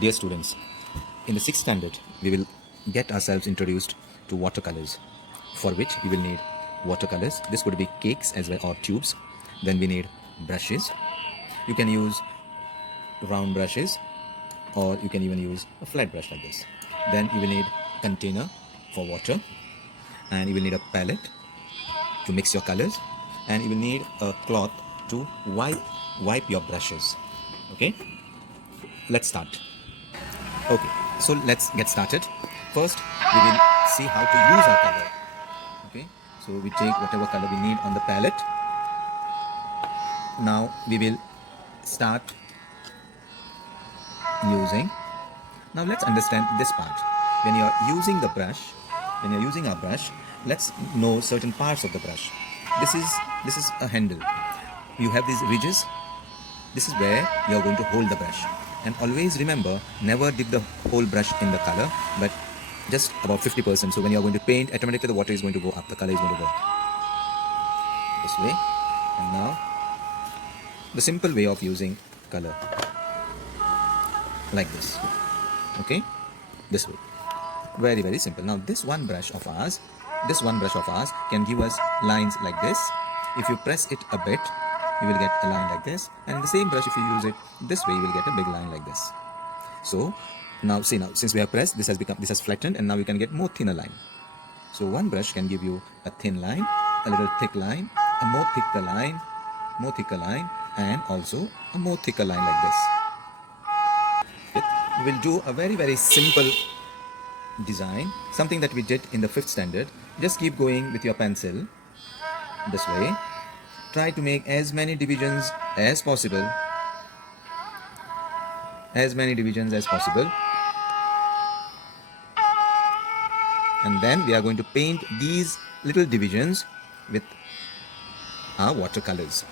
Dear students, in the 6th standard, we will get ourselves introduced to watercolors, for which we will need watercolors. This could be cakes as well or tubes. Then we need brushes. You can use round brushes or you can even use a flat brush like this. Then you will need container for water, and you will need a palette to mix your colors, and you will need a cloth to wipe your brushes. Okay, let's start. Okay, so let's get started. First, we will see how to use our color. Okay, so we take whatever color we need on the palette. Now we will start using. Now let's understand this part. When you are using the brush, when you are using our brush, let's know certain parts of the brush. This is a handle. You have these ridges. This is where you are going to hold the brush. And always remember, never dip the whole brush in the color, but just about 50%. So when you are going to paint, automatically the water is going to go up, the color is going to go up. This way. And now, the simple way of using color. Like this. Okay? This way. Very, very simple. Now this one brush of ours can give us lines like this. If you press it a bit, you will get a line like this, and in the same brush, if you use it this way, you will get a big line like this. So now see, now since we have pressed, this has flattened, and now you can get more thinner line. So one brush can give you a thin line, a little thick line, a more thicker line, and also a more thicker line like this. We'll do a very, very simple design, something that we did in the 5th standard. Just keep going with your pencil this way. Try to make as many divisions as possible. And then we are going to paint these little divisions with our watercolors.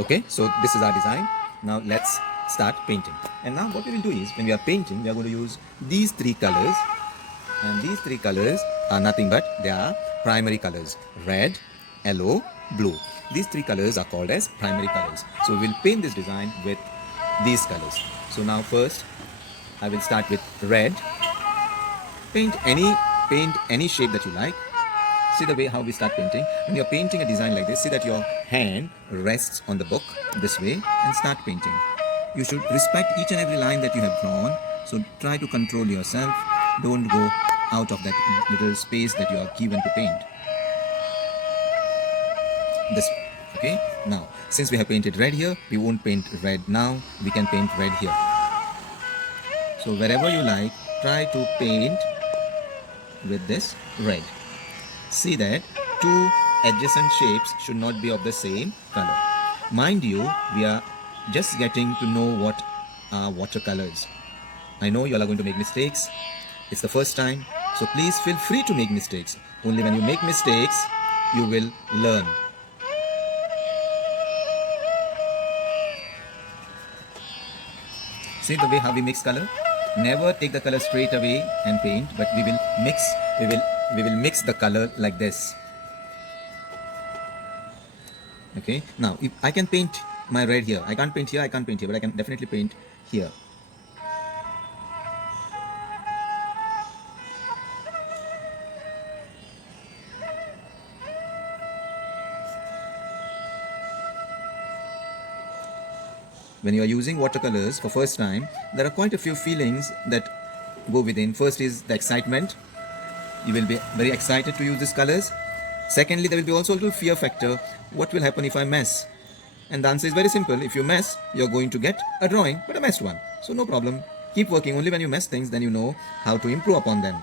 Okay, so this is our design. Now let's start painting. And now what we will do is, when we are painting, we are going to use these 3 colors. And these 3 colors are nothing but they are primary colors: red, yellow, blue. These 3 colors are called as primary colors. So we will paint this design with these colors. So now first I will start with red. Paint any shape that you like. See the way how we start painting. When you're painting a design like this, see that your hand rests on the book this way and start painting. You should respect each and every line that you have drawn. So try to control yourself. Don't go out of that little space that you are given to paint. This way. Okay? Now, since we have painted red here, we won't paint red now. We can paint red here. So wherever you like, try to paint with this red. See that 2 adjacent shapes should not be of the same color. Mind you, we are just getting to know what are watercolors. I know you all are going to make mistakes. It's the first time, so please feel free to make mistakes. Only when you make mistakes, you will learn. See the way how we mix color? Never take the color straight away and paint, but we will mix the color like this. Okay, now if I can paint my red here, I can't paint here, but I can definitely paint here. When you are using watercolors for first time, there are quite a few feelings that go within. First is the excitement. You will be very excited to use these colors. Secondly, there will be also a little fear factor. What will happen if I mess? And the answer is very simple. If you mess, you're going to get a drawing, but a messed one. So no problem. Keep working. Only when you mess things, then you know how to improve upon them.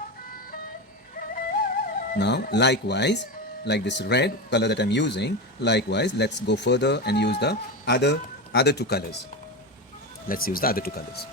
Now, likewise, like this red color that I'm using, likewise, let's go further and use the other 2 colors. Let's use the other 2 colors.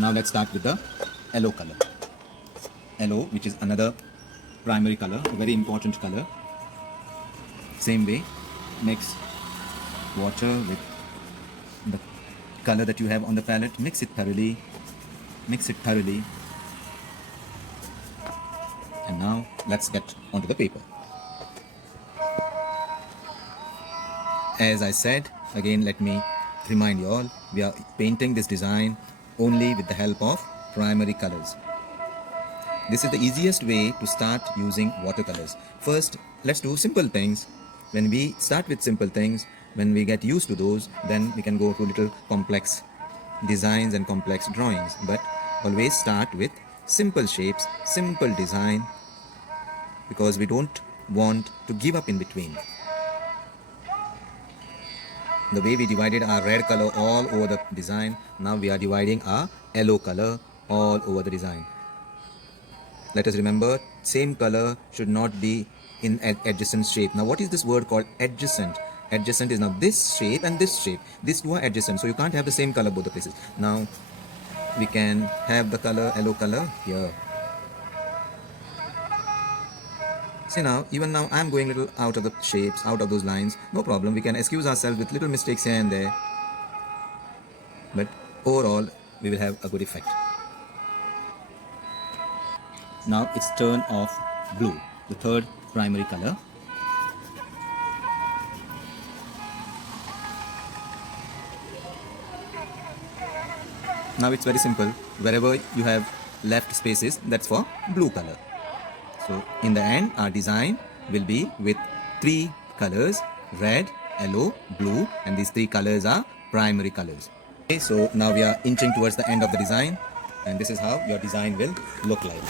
Now let's start with the yellow color. Yellow, which is another primary color, a very important color. Same way, mix water with the color that you have on the palette. Mix it thoroughly. Mix it thoroughly. And now let's get onto the paper. As I said, again let me remind you all, we are painting this design only with the help of primary colors. This is the easiest way to start using watercolors. First, let's do simple things. When we start with simple things, when we get used to those, then we can go to little complex designs and complex drawings. But always start with simple shapes, simple design, because we don't want to give up in between. The way we divided our red color all over the design, now we are dividing our yellow color all over the design. Let us remember, same color should not be in adjacent shape. Now what is this word called adjacent? Adjacent is now this shape and this shape. These two are adjacent, so you can't have the same color both the places. Now we can have the color, yellow color here. See now, even now I'm going little out of the shapes, out of those lines. No problem, we can excuse ourselves with little mistakes here and there. But overall, we will have a good effect. Now it's turn of blue, the third primary color. Now it's very simple. Wherever you have left spaces, that's for blue color. So in the end, our design will be with three colors: red, yellow, blue, and these three colors are primary colors. Okay, so now we are inching towards the end of the design, and this is how your design will look like.